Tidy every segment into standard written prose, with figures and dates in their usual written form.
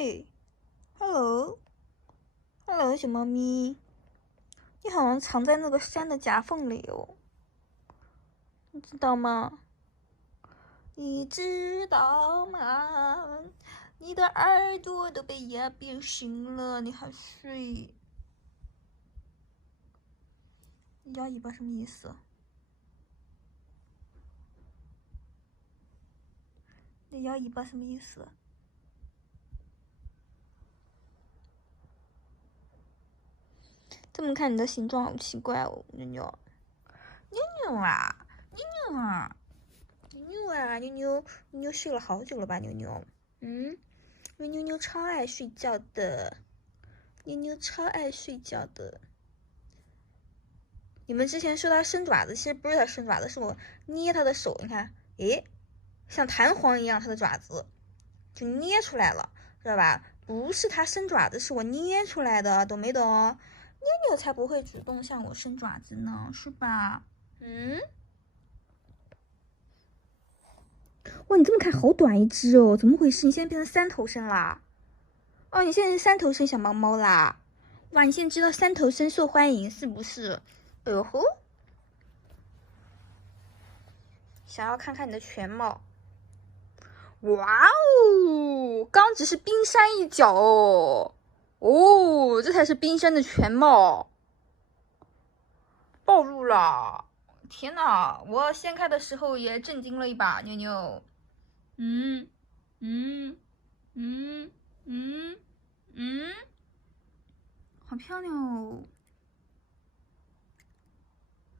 嘿，hello，hello，小猫咪，你好像藏在那个山的夹缝里哦，你知道吗？你知道吗？你的耳朵都被压变形了，你还睡？你摇尾巴什么意思？你摇尾巴什么意思？这么看你的形状好奇怪哦，妞妞，妞妞啊，妞妞啊，妞妞啊，妞妞，妞妞睡了好久了吧，妞妞？因为妞妞超爱睡觉的，妞妞超爱睡觉的。你们之前说它伸爪子，其实不是它伸爪子，是我捏它的手，你看，诶，像弹簧一样，它的爪子就捏出来了，知道吧？不是它伸爪子，是我捏出来的，懂没懂？妞妞才不会主动向我伸爪子呢，是吧？哇，你这么看好短一只哦，怎么回事？你现在变成三头身啦？哦，你现在是三头身小猫猫啦？哇，你现在知道三头身受欢迎是不是？哎呦吼！想要看看你的全貌。哇哦，刚只是冰山一角哦，哦，这才是冰山的全貌，暴露了！天哪，我掀开的时候也震惊了一把，妞妞。嗯嗯嗯嗯嗯，好漂亮哦，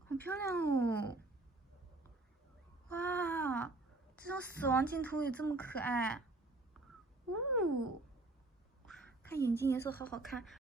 好漂亮哦！哇，这种死亡镜头也这么可爱，哦。看眼睛颜色好好看，